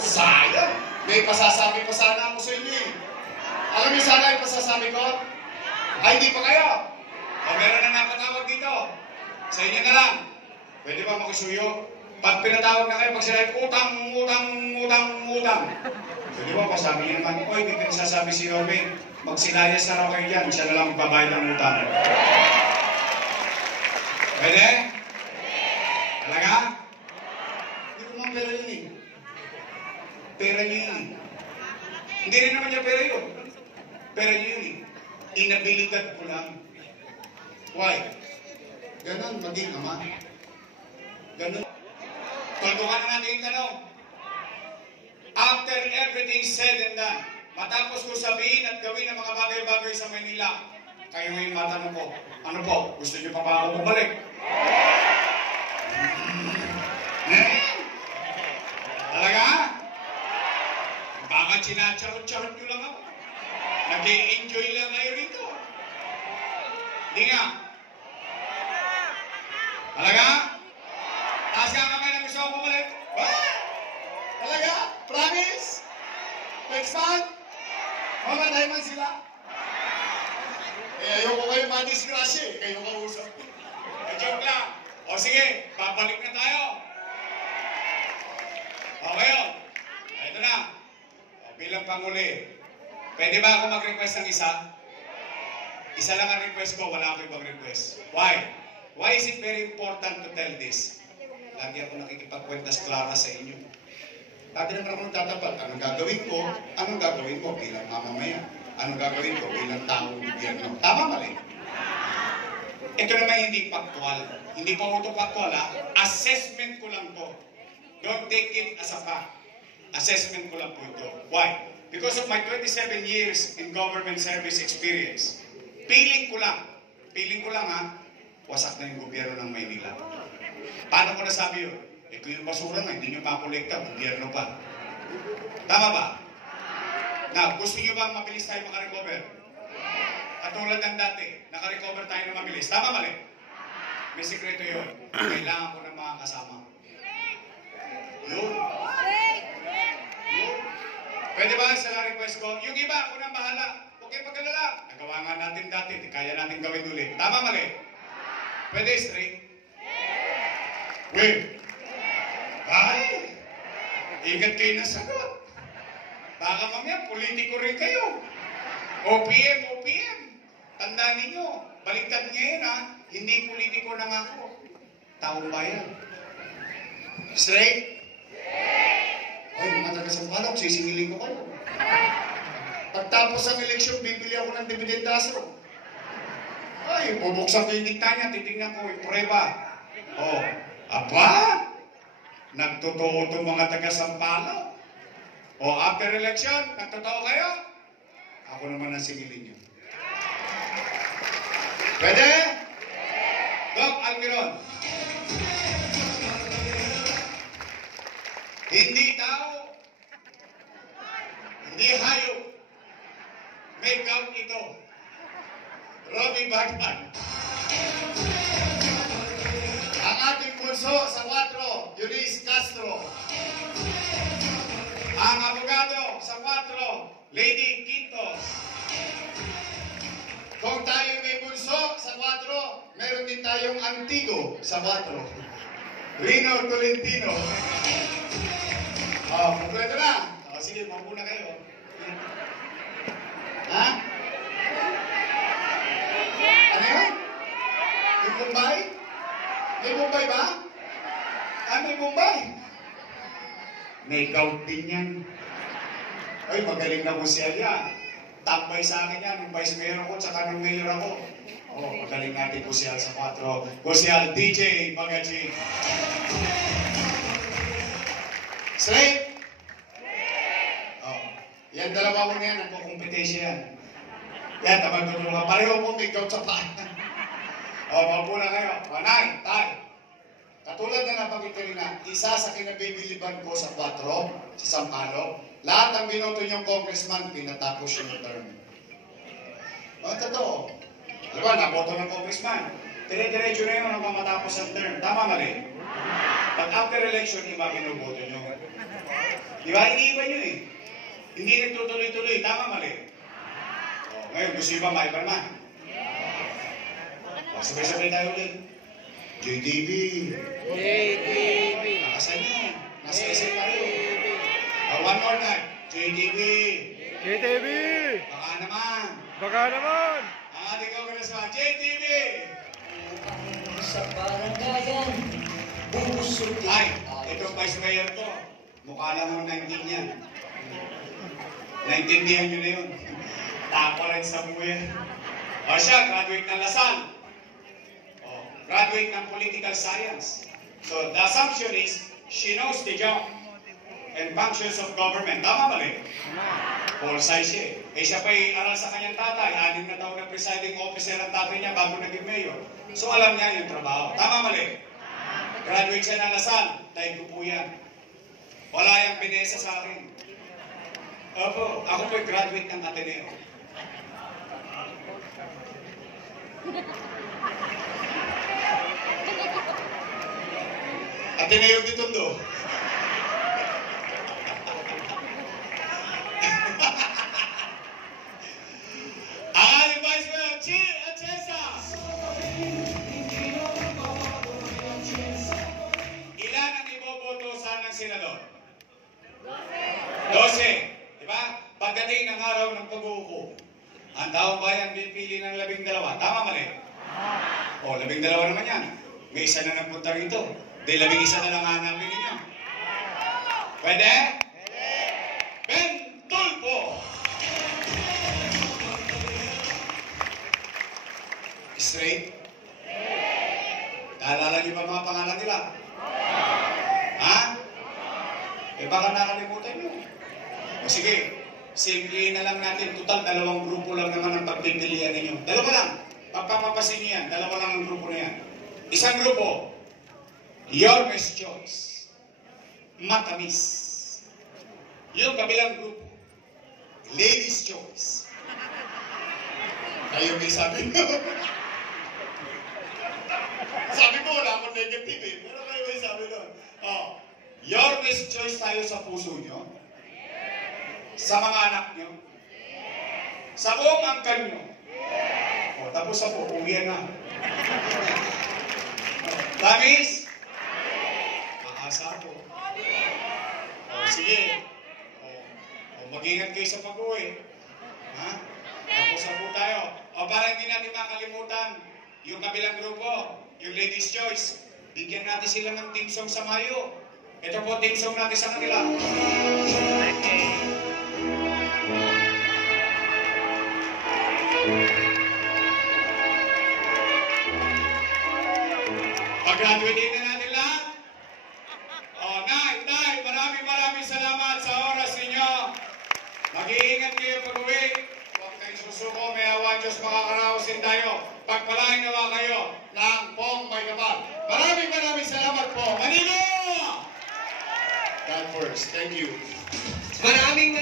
Sayang! May pasasabi pa sana ako sa inyo eh. Alam niyo sana yung pasasabi ko? Ay, hindi pa kayo. O meron na napatawag dito. Sa inyo na lang. Pwede ba makisuyo? Pag pinatawag na kayo, pag sila utang. Pwede ba pasabi niyo naman, oy, may pinasasabi si Yorme, magsilayas na raw kayo dyan, siya na lang magbabayad ng utang. Pwede? Talaga? Hindi ko mga pera yun eh. Pera niyo yun eh. Hindi rin naman niya pera yun. Pera niyo yun eh. Inabilidad ko lang. Why? Ganon, maging ama. Ganon. Tulungan natin yung tanong. After everything said and done, matapos ko sabihin at gawin ang mga bagay-bagay sa Manila, kayo ngayon matanong ko, ano po, gusto niyo pa ba ako bumalik? Talaga? Baka sinacharot-charot nyo lang ako. Nag-i-enjoy lang kayo rito. Hindi nga. Talaga? Taas ka kamay na gusto ako bumalik. Talaga? Promise? Next month? Mamatay man sila? Eh, ayoko kayo madisgrasya eh. Kayo kausap. Joke lang. O sige, babalik na tayo. Okay o. Ito na. O, bilang panguli. Pwede ba ako mag-request ng isa? Isa lang ang request ko, wala ako ibang request. Why? Why is it very important to tell this? Lagi ako nakikipagkwentas klara sa inyo. Dati naman ako nagtatapat, anong gagawin ko? Anong gagawin ko bilang mamamayan? Anong gagawin ko bilang taong gobyerno? Tama mali? Ito naman hindi factual. Hindi pa ito factual ha. Assessment ko lang to. Don't take it as a fact. Assessment ko lang po ito. Why? Because of my 27 years in government service experience, feeling ko lang ha, wasak na yung gobyerno ng Maynila. Paano ko nasabi yun? Ito yung basura nga, hindi nyo makolekta, gobyerno pa. Tama ba? Now, gusto nyo ba mabilis tayo makarecover? Katulad ng dati, nakarecover tayo na mabilis. Tama mali? May sikreto yun. Kailangan ko ng mga kasama. Yun. Pwede ba sa request ko? Yung iba, ako nang bahala. Huwag kayo pagkalala. Nagawa nga natin dati, kaya natin gawin ulit. Tama mali? Pwede straight? Wait. Ay! Ingat kayo na sagot. Baka mamaya, politiko rin kayo. OPM. Tandaan ninyo, baliktad ngayon ha, hindi politiko na nga ako. Taong bayan. Straight? Ay, mga taga-Sampalok, sisingilin ko kayo. Pagtapos ang eleksyon, bibili ako ng dividendaso. Ay, bubuksan ko yung dikta niya, titignan ko yung prueba. Oh, aba? Nagtotoo itong mga taga-Sampalok. O after election, nagtotoo kayo? Ako naman ang singilin niyo. Pwede? Doc Almiron. Hindi tao, hindi hayop. May count ito. Robbie Batman. Ang ating bunso sa 4, Eunice Castro. Ang abogado sa 4, Lady Quintos. Kung tayo may bunso sa 4, meron din tayong antigo sa 4. Rino Tolentino. Kompleto na. Sige, maupo na kayo. Ha? Ano yun? Yung Bombay? May Bombay ba? May Bombay? May gout din yan. Ay, magaling na Gusial yan. Tambay sa akin yan, nung vice mayor ako, tsaka nung mayor ako. Magaling natin Gusial sa 4. Gusial, DJ, Bagaji. Straight? Yan, dalawa ko na yan, nagpo-competition yan. Yan, tamag-tutulungan. Pareho po may gout sa paan. Maupo na kayo. Panay, tay. Katulad na nabanggit ko rin na, isa sa kinabibiliban ko sa 4, sa Sampaloc, lahat ng binoto niyong congressman, pinatapos yung term. Totoo. Diba, naboto ng congressman. Dire-diretso na yun hanggang matapos ang term. Tama mali? Pag after election, iba binoboto nyo. Di ba? Iniiba nyo eh. Hindi nagtutuloy-tuloy. Tama, mali. Ngayon, gusto nyo ba maiba naman? Sabay-sabay tayo ulit. JTV. JTV. Nakasan nyo. Nasa isip tayo. One more time. JTV. JTV. Baka naman. Baka naman. Ang ating congressman, JTV. Sa baranggayan, bumusutin. Ay, itong vice mayor to. Mukha lang ng 19 yan. Naintindihan nyo na yun. Tapa rin sa buhay. O siya, graduate ng Lasal. Graduate ng political science. So the assumption is, she knows the job and functions of government. Tama mali? Paul size siya eh. Siya pa'y aral sa kanyang tatay. 6 na taon na presiding officer ang tatay niya bago naging mayor. So alam niya yung trabaho. Tama mali? Graduate siya ng Lasal. Dahil ko po yan. Wala yung binesa sa akin. Opo, ako po'y graduate ng Ateneo. Ateneo di Tondo. Ang Vice Mayor, Chi Atienza. Ilan ang iboboto sa ng senador? 12. Diba? Pagdating ng araw ng pag-uupo, ang taong bayan pipili ng 12. Tama mali? O, 12 naman yan. May isa na nagpunta rito. Di 11 na lang hanapin ninyo. Pwede? Pwede! Ben Tulfo! Straight? Naalala niyo ba mga pangalan nila? Ha? Eh baka nakalimutan niyo. O sige, simplihin na lang natin. Total, 2 grupo lang naman ang pagpipilian ninyo. 2 lang. Pagpapapasin niyo yan. 2 lang ang grupo na yan. Isang grupo, Yorme's Choice. Matamis. Yung kabilang grupo, Lady's Choice. Kayo may sabi nyo. Sabi ko, wala akong negative eh. Pero kayo may sabi nun. Yorme's Choice tayo sa puso nyo. Sa mga anak nyo. Sa buong angkan nyo. Tapos sa po, uwian na. Tamis? Maasa po. Sige. Mag-ingat kayo sa pag-uwi. Ha? Tapos na po tayo. Para hindi natin makalimutan, yung kabilang grupo, yung Ladies' Choice, bigyan natin sila ng team song sa Mayo. Ito po, team song natin sa kanila. Pag-graduate na natin lahat. Nay, maraming salamat sa oras ninyo. Mag-iingat kayo pag-uwi. Huwag kayong susuko, may awa Diyos, makakaraosin tayo. Pagpalain nawa kayo ng Pong May Kapal. Maraming salamat po. Manila! God first. Thank you. Maraming